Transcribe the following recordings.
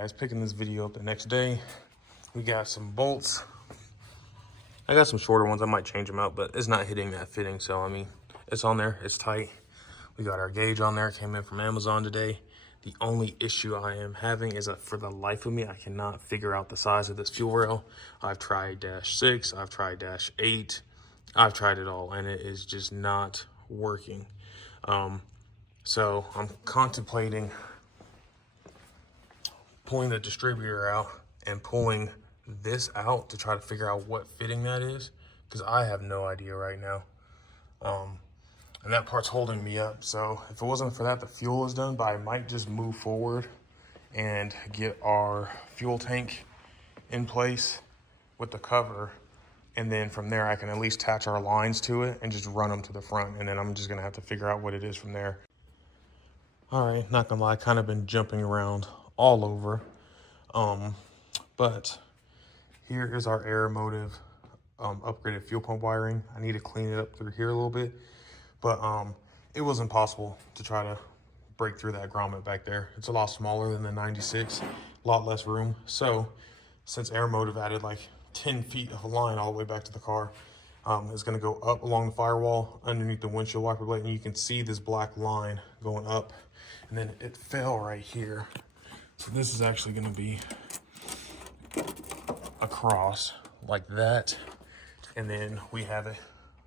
guys, picking this video up the next day. We got some bolts. I got some shorter ones. I might change them out, but it's not hitting that fitting. So, I mean, it's on there. It's tight. We got our gauge on there. It came in from Amazon today. The only issue I am having is that for the life of me, I cannot figure out the size of this fuel rail. I've tried -6. I've tried -8. I've tried it all, and it is just not working. So I'm contemplating pulling the distributor out and pulling this out to try to figure out what fitting that is, because I have no idea right now. And that part's holding me up. So if it wasn't for that, the fuel is done, but I might just move forward and get our fuel tank in place with the cover. And then from there, I can at least attach our lines to it and just run them to the front. And then I'm just gonna have to figure out what it is from there. All right, not gonna lie, kind of been jumping around all over. But here is our Aeromotive upgraded fuel pump wiring. I need to clean it up through here a little bit, but it was impossible to try to break through that grommet back there. It's a lot smaller than the 96, a lot less room. So since Aeromotive added like 10 feet of a line all the way back to the car, it's gonna go up along the firewall underneath the windshield wiper blade, and you can see this black line going up, and then it fell right here. So this is actually gonna be across like that, and then we have it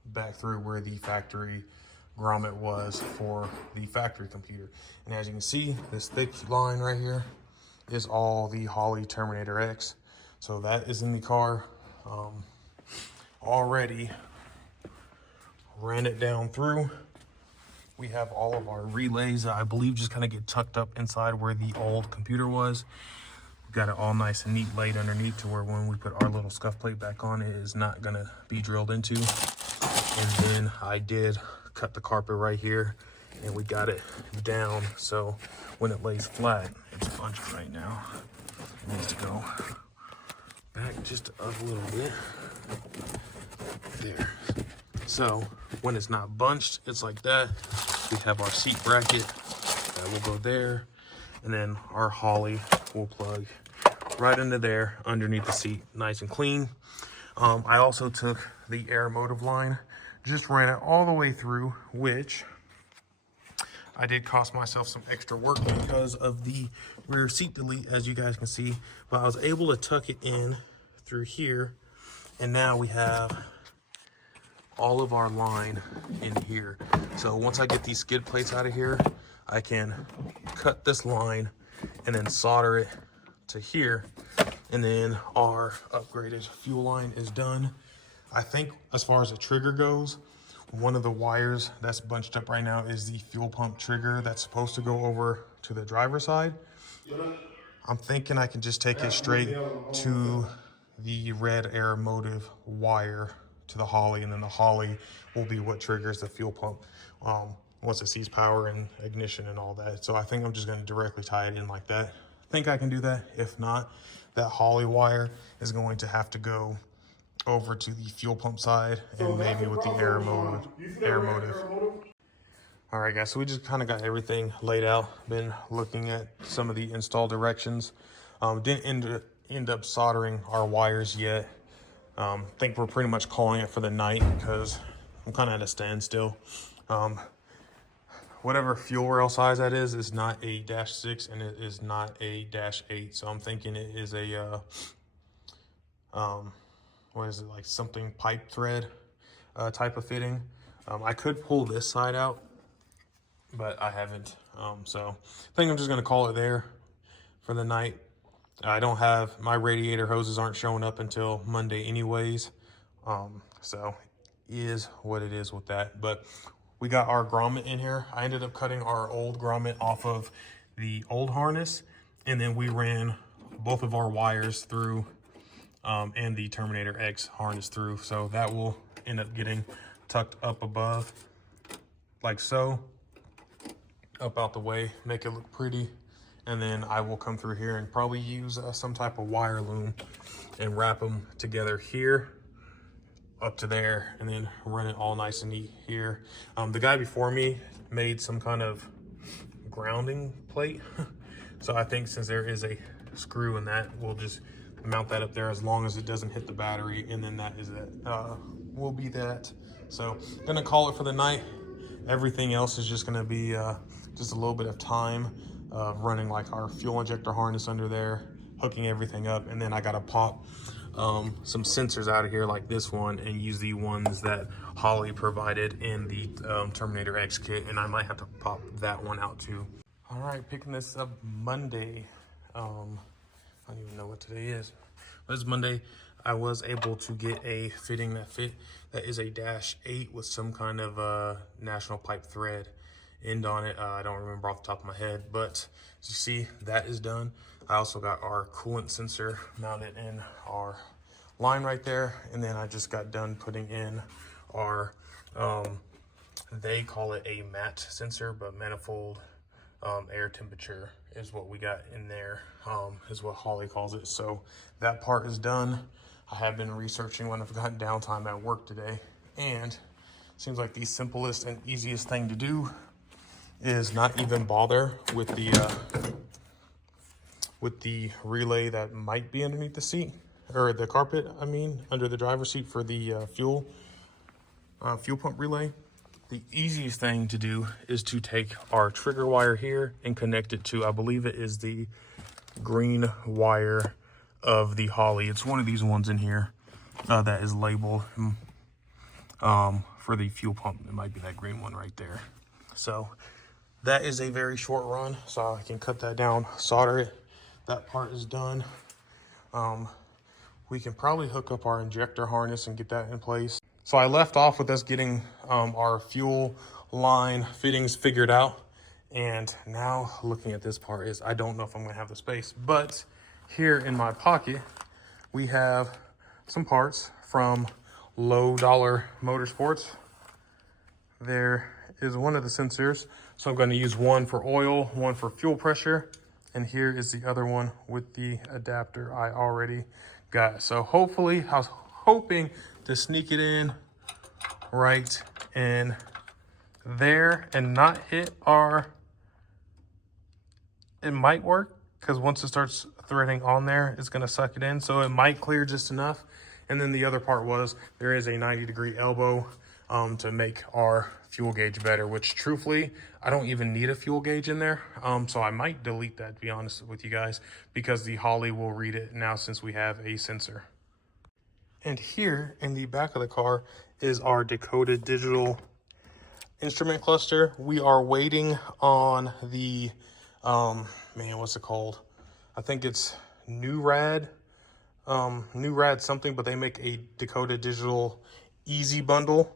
back through where the factory grommet was for the factory computer. And as you can see, this thick line right here is all the Holley Terminator X. So that is in the car. Already ran it down through. We have all of our relays that I believe just kind of get tucked up inside where the old computer was. We've got it all nice and neat laid underneath to where when we put our little scuff plate back on, it is not gonna be drilled into. And then I did cut the carpet right here, and we got it down so when it lays flat, it's bunched right now. It needs to go back just a little bit. There. So when it's not bunched, it's like that. We have our seat bracket that will go there, and then our Holley will plug right into there underneath the seat, nice and clean. I also took the Aeromotive line, just ran it all the way through, which I did cost myself some extra work because of the rear seat delete, as you guys can see, but I was able to tuck it in through here, and now we have all of our line in here. So once I get these skid plates out of here, I can cut this line and then solder it to here, and then our upgraded fuel line is done. I think as far as the trigger goes, one of the wires that's bunched up right now is the fuel pump trigger that's supposed to go over to the driver's side. I'm thinking I can just take it straight to the red Aeromotive wire to the Holley, and then the Holley will be what triggers the fuel pump once it sees power and ignition and all that. So I think I'm just going to directly tie it in like that. I think I can do that. If not, that Holley wire is going to have to go over to the fuel pump side, and maybe with the Aeromotive. All right, guys, so we just kind of got everything laid out. Been looking at some of the install directions. Didn't end up soldering our wires yet. Think we're pretty much calling it for the night because I'm kind of at a standstill. Whatever fuel rail size that is not a -6 and it is not a -8. So I'm thinking it is a, what is it, like something pipe thread type of fitting. I could pull this side out, but I haven't. So I think I'm just gonna call it there for the night. I don't have, my radiator hoses aren't showing up until Monday anyways. So is what it is with that. But we got our grommet in here. I ended up cutting our old grommet off of the old harness, and then we ran both of our wires through and the Terminator X harness through. So that will end up getting tucked up above like so, up out the way, make it look pretty. And then I will come through here and probably use some type of wire loom and wrap them together here up to there, and then run it all nice and neat here. The guy before me made some kind of grounding plate. So I think since there is a screw, and that will just mount that up there as long as it doesn't hit the battery, and then that is it. Will be that. So gonna call it for the night. Everything else is just gonna be just a little bit of time of running like our fuel injector harness under there, hooking everything up, and then I gotta pop some sensors out of here like this one and use the ones that Holley provided in the Terminator X kit, and I might have to pop that one out too. All right, picking this up Monday. I don't even know what today is, but it's Monday. I was able to get a fitting that is a -8 with some kind of national pipe thread end on it. I don't remember off the top of my head, but as you see, that is done. I also got our coolant sensor mounted in our line right there, and then I just got done putting in our they call it a MAT sensor, but manifold air temperature is what we got in there, is what Holley calls it. So that part is done. I have been researching when I've gotten downtime at work today, and seems like the simplest and easiest thing to do is not even bother with the relay that might be underneath the seat, or the carpet, I mean, under the driver's seat for the fuel pump relay. The easiest thing to do is to take our trigger wire here and connect it to, I believe it is the green wire of the Holley. It's one of these ones in here that is labeled for the fuel pump. It might be that green one right there. So that is a very short run, so I can cut that down, solder it. That part is done. We can probably hook up our injector harness and get that in place. So I left off with us getting our fuel line fittings figured out. And now looking at this part is, I don't know if I'm gonna have the space, but here in my pocket, we have some parts from Low Dollar Motorsports. There is one of the sensors. So I'm gonna use one for oil, one for fuel pressure. And here is the other one with the adapter I already got. So hopefully, I was hoping to sneak it in right in there and not hit our, it might work, because once it starts threading on there, it's gonna suck it in. So it might clear just enough. And then the other part was, there is a 90-degree elbow to make our fuel gauge better, which truthfully, I don't even need a fuel gauge in there. So I might delete that, to be honest with you guys, because the Holley will read it now since we have a sensor. And here in the back of the car is our decoded digital instrument cluster. We are waiting on the, man, what's it called? I think it's New Rad something, but they make a decoded digital easy bundle.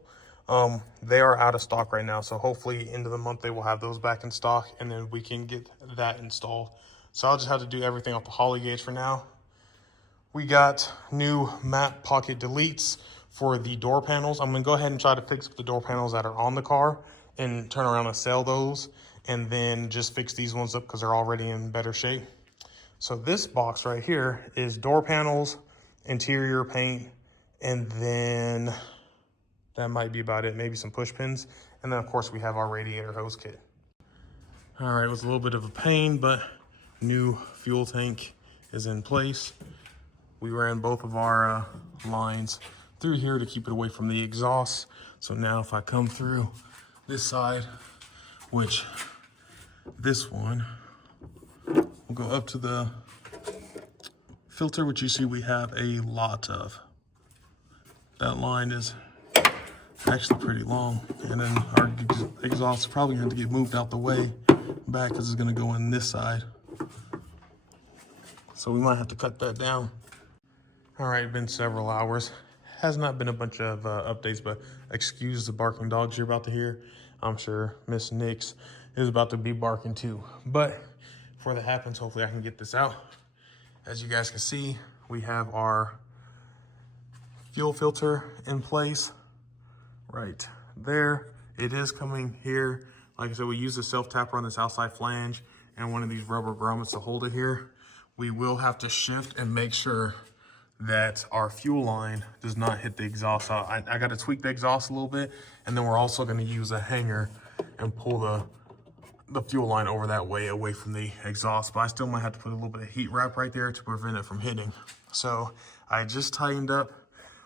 They are out of stock right now, so hopefully end of the month they will have those back in stock, and then we can get that installed. So I'll just have to do everything off the Holley gauge for now. We got new map pocket deletes for the door panels. I'm gonna go ahead and try to fix the door panels that are on the car and turn around and sell those, and then just fix these ones up because they're already in better shape. So this box right here is door panels, interior paint, and then that might be about it. Maybe some push pins. And then of course we have our radiator hose kit. All right, it was a little bit of a pain, but new fuel tank is in place. We ran both of our lines through here to keep it away from the exhaust. So now if I come through this side, which this one will go up to the filter, which you see we have a lot of. That line is actually pretty long, and then our exhaust is probably going to get moved out the way back because it's going to go in this side. So we might have to cut that down. All right, been several hours. Has not been a bunch of updates, but excuse the barking dogs you're about to hear. I'm sure Miss Nix is about to be barking too. But before that happens, hopefully I can get this out. As you guys can see, we have our fuel filter in place right there. It is coming here. Like I said, we use a self-tapper on this outside flange and one of these rubber grommets to hold it here. We will have to shift and make sure that our fuel line does not hit the exhaust. I got to tweak the exhaust a little bit, and then we're also going to use a hanger and pull the the fuel line over that way, away from the exhaust, but I still might have to put a little bit of heat wrap right there to prevent it from hitting. So I just tightened up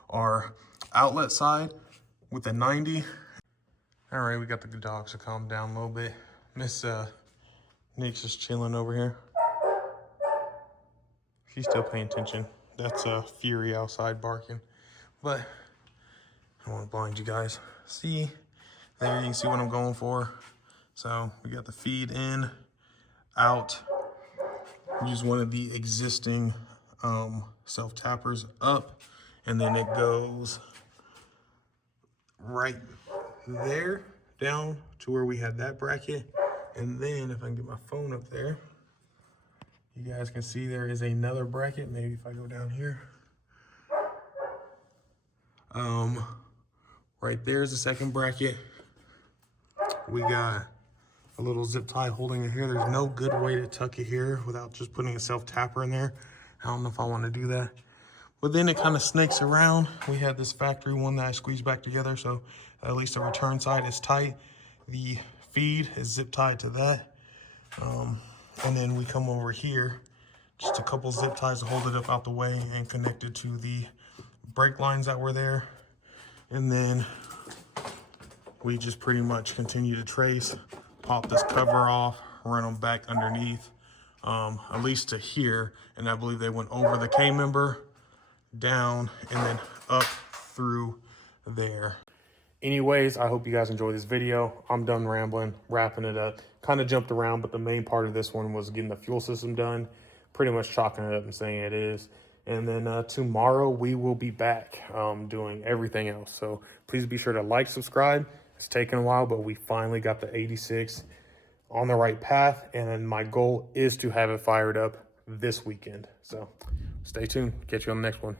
our outlet side with a 90. All right, we got the dogs to calm down a little bit. Miss Nick's just chilling over here. She's still paying attention. That's Fury outside barking. But I don't want to blind you guys. See, there you can see what I'm going for. So we got the feed in, out. Use one of the existing self-tappers up, and then it goes right there down to where we had that bracket. And then if I can get my phone up there, you guys can see there is another bracket. Maybe if I go down here. Right there is the second bracket. We got a little zip tie holding it here. There's no good way to tuck it here without just putting a self-tapper in there. I don't know if I want to do that. But then it kind of snakes around. We had this factory one that I squeezed back together, so at least the return side is tight. The feed is zip tied to that. And then we come over here, just a couple zip ties to hold it up out the way and connect it to the brake lines that were there. And then we just pretty much continue to trace, pop this cover off, run them back underneath, at least to here. And I believe they went over the K-member, down, and then up through there. Anyways, I hope you guys enjoyed this video. I'm done rambling, wrapping it up. Kind of jumped around, but the main part of this one was getting the fuel system done. Pretty much chalking it up and saying it is. And then tomorrow we will be back doing everything else. So please be sure to like, subscribe. It's taken a while, but we finally got the 86 on the right path. And then my goal is to have it fired up this weekend. So stay tuned. Catch you on the next one.